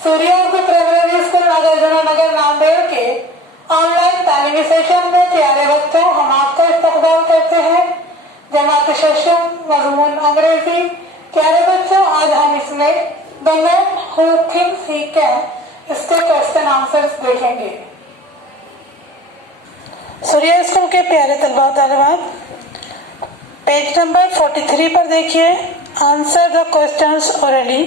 सूर्यांक primary school Nagarjuna नगर नांदेड़ के online तालीमी session में प्यारे बच्चों, हम आपका इस्तकबाल करते हैं। जमात सेशन मजमून अंग्रेजी। प्यारे बच्चों, आज हम इसमें the man who thinks he can इसके क्वेश्चन आंसर्स देखेंगे। सूर्य स्कूल के प्यारे तलबा और तालिबात, पेज नंबर 43 पर देखिए। Answer the questions orally.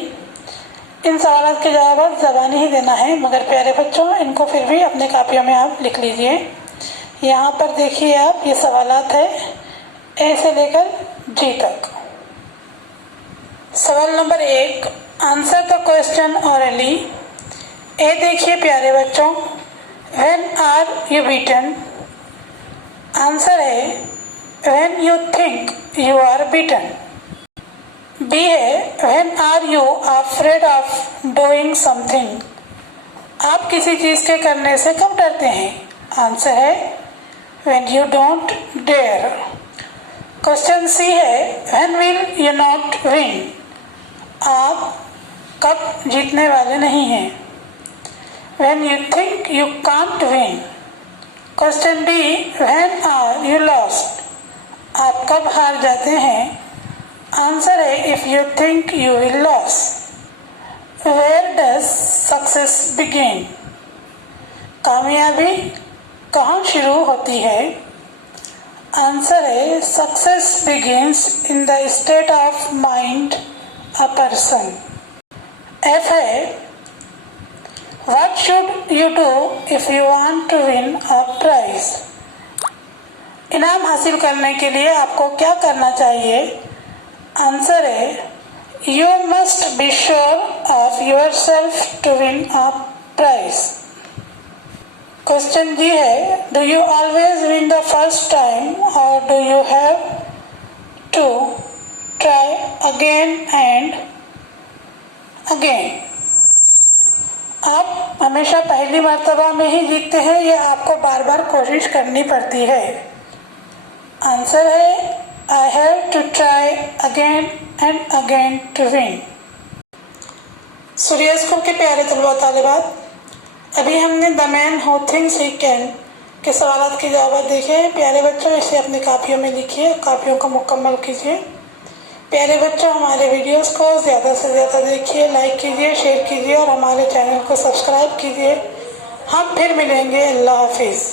इन सवालों के जवाब ज़बानी ही देना है, मगर प्यारे बच्चों इनको फिर भी अपने कापियों में आप लिख लीजिए। यहाँ पर देखिए आप, ये सवालात है ए से लेकर जी तक। सवाल number 1, answer the question orally. A देखिए प्यारे बच्चों, when are you beaten. Answer है when you think you are beaten. B है when are you afraid of doing something. आप किसी चीज के करने से कब डरते हैं। आंसर है when you don't dare. Question C है when will you not win. आप कब जीतने वाले नहीं हैं। When you think you can't win. Question D when are you lost. आप कब हार जाते हैं। आंसर है if you think you will loss. Where does success begin. कामयाबी कहाँ शुरू होती है। आंसर है success begins in the state of mind a person. F है what should you do if you want to win a prize. इनाम हासिल करने के लिए आपको क्या करना चाहिए। आंसर है you must be sure of your self to win a prize. Question G है do you always win the first time और do you have to try again and again. आप हमेशा पहली मर्तबा में ही जीतते हैं या आपको बार बार कोशिश करनी पड़ती है। आंसर है I have to try again and again to win। Surya school के प्यारे तलबा तालिबात, अभी हमने the man who thinks he can के सवालों के जवाब देखे। प्यारे बच्चों, इसे अपनी कापियों में लिखिए, कापियों को मुकम्मल कीजिए। प्यारे बच्चों, हमारे वीडियोस को ज़्यादा से ज़्यादा देखिए, लाइक कीजिए, शेयर कीजिए और हमारे चैनल को सब्सक्राइब कीजिए। हम फिर मिलेंगे। अल्लाह हाफिज़।